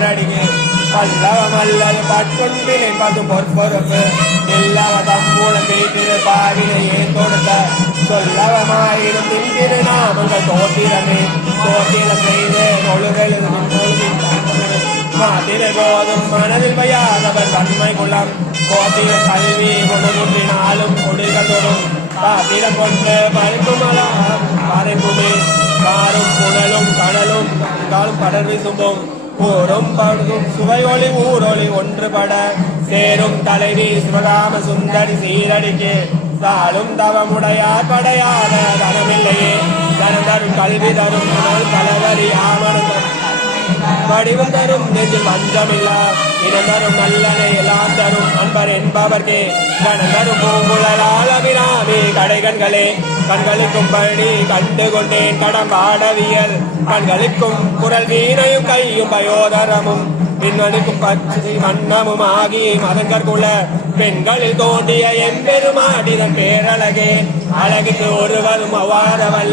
மலரடியே பல்லவ மல்லது பட்டுண்டிலை பது பொற்பொறுப்பு இல்லவ தம்பூல பேட்டிரு பாவினையே கொடுத்த சொல்லவமாயிரும் திங்கிரு நாமங்கள் தோத்திரமே. தோத்திரம் செய்து தொழுகெழுது மாதிரை போதும் மனதில் வையாதவர் தன்மை குளம் கோத்திர கல்வி கொடுகுன்றினாலும் கொடுகதொரும் பாத்திரம் கொண்டு மறுக்குமலாம் மறைக்குமே காரும் புனலும் கடலும். காலும் படர் வீசும்போம். ஊரும் பழுதும் சுவை ஒளி ஊரொளி ஒன்றுபட சேரும் தலைவி சிவகாம சுந்தரி சீரடிக்கு. தாளும் தவமுடையார் படையாத தனமில்லையே. தனம் கல்வி தரும் புனல் கலவரி ஆமணம் வடிவம் தரும் நெஞ்சில் மஞ்சமில்லா இனம் தரும் நல்லனை எல்லாம் தரும் அன்பர் என்பவர்க்கே. கணம் தரும் பூங்குழலால் கடைகண்களே கண்களுக்கும் படி கண்டு கொண்டேன் கடம் பாடவியல் கண்களுக்கும் குரல் வீணையும் கையும் பயோதரமும் பின்னனுக்கும் பச்சை வண்ணமும் ஆகி மதங்கற்குள்ள பெண்களில் தோன்றிய எம்பெருமாடிதன் பேரழகே. அழகுக்கு ஒருவரும் அவ்வாறவல்